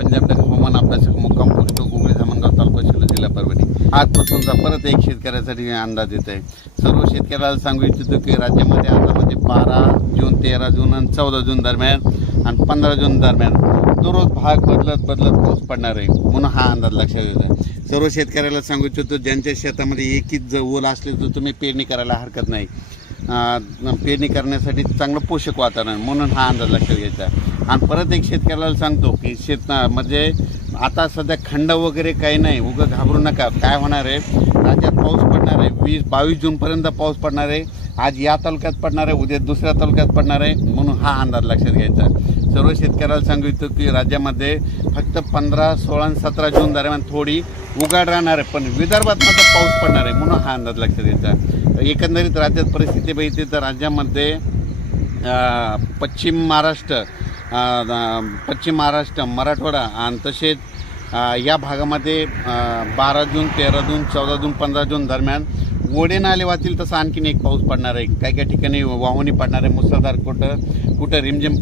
पंजाब हवामान अभ्यासक मुक्काम पोस्ट गुगळी धामणगाव तालुका शिल्लोड जिल्हा परभणी. आजपासूनचा परत एक शेतकऱ्यासाठी अंदाज येत आहे. सर्व शेतकऱ्याला सांगू इच्छितो की राज्यामध्ये आता म्हणजे 12 जून 13 जून आणि 14 जून दरम्यान आणि 15 जून दरम्यान दररोज भाग बदलत पाऊस पडणार आहे, म्हणून हा अंदाज लक्षात येत आहे. सर्व शेतकऱ्याला सांगू इच्छितो ज्यांच्या शेतामध्ये एकच ओल असले तर तुम्ही पेरणी करायला हरकत नाही. पेरणी करण्यासाठी चांगलं पोषक वातावरण, म्हणून हा अंदाज लक्षात घ्यायचा. आणि परत एक शेतकऱ्याला सांगतो की म्हणजे आता सध्या खंड वगैरे काही नाही, उगं घाबरू नका. काय होणार आहे, राज्यात पाऊस पडणार आहे. 20-22 जूनपर्यंत पाऊस पडणार आहे. आज या तालुक्यात पडणार आहे, उद्या दुसऱ्या तालुक्यात पडणार आहे, म्हणून हा अंदाज लक्षात घ्यायचा. सर्व शेतकऱ्याला सांगू इच्छितो की राज्यामध्ये फक्त 15, 16 आणि 17 जून दरम्यान थोडी उघाड राहणार आहे, पण विदर्भात मात्र पाऊस पडणार आहे, म्हणून हा अंदाज लक्षात घ्यायचा. एकंदरीत राज्यात परिस्थिती बघितली तर राज्यामध्ये पश्चिम महाराष्ट्र, मराठवाडा आणि तसेच या भागामध्ये 12 जून 13 जून 14 जून 15 जून दरम्यान ओढे नाले वाहतील तसं आणखीन एक पाऊस पडणार आहे. काही ठिकाणी वाहुणी पडणार आहे, मुसळधार, कुठं रिमझिम,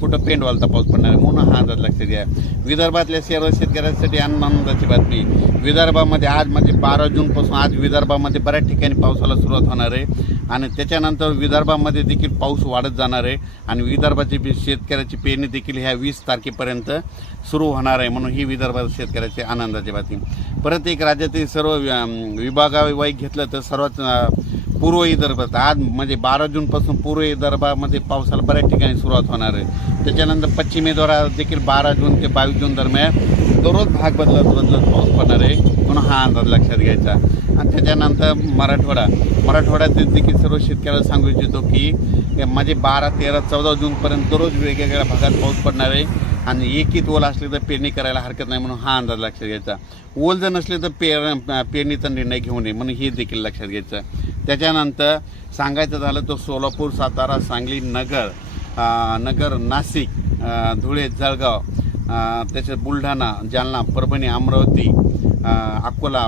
कुठं पेंडवालता पाऊस पडणार आहे, म्हणून हा अंदाज लक्षात घ्या. विदर्भातल्या सर्व शेतकऱ्यांसाठी आनंदाची बातमी. विदर्भामध्ये आज म्हणजे 12 जूनपासून आज विदर्भामध्ये बऱ्याच ठिकाणी पावसाला सुरुवात होणार आहे आणि त्याच्यानंतर विदर्भामध्ये देखील पाऊस वाढत जाणार आहे आणि विदर्भाची शेतकऱ्याची पेरणी देखील ह्या 20 तारखेपर्यंत सुरू होणार आहे, म्हणून ही विदर्भात शेतकऱ्याची आनंदाची बातमी. परत एक राज्यातील सर्व विभागावाईज घेतलं तर सर्वात पूर्व विदर्भात आज म्हणजे 12 जूनपासून पूर्व विदर्भामध्ये पावसाला बऱ्याच ठिकाणी सुरुवात होणार आहे. त्याच्यानंतर पश्चिमी द्वारा देखील 12 जून ते 22 जून दरम्यान दररोज भाग बदलत पाऊस पडणार आहे, म्हणून हा अंदाज लक्षात घ्यायचा. आणि त्याच्यानंतर मराठवाड्यात देखील सर्व शेतकऱ्याला सांगू इच्छितो की म्हणजे 12, 13, 14 जूनपर्यंत दररोज वेगवेगळ्या भागात पाऊस पडणार आहे आणि एकच ओल असले तर पेरणी करायला हरकत नाही, म्हणून हा अंदाज लक्षात घ्यायचा. ओल जर नसले तर पेरणीचा निर्णय घेऊ नये, म्हणून हे देखील लक्षात घ्यायचं. त्याच्यानंतर सांगायचं झालं तर सोलापूर, सातारा, सांगली, नगर, नाशिक, धुळे, जळगाव, त्याच्यात बुलढाणा, जालना, परभणी, अमरावती, अकोला,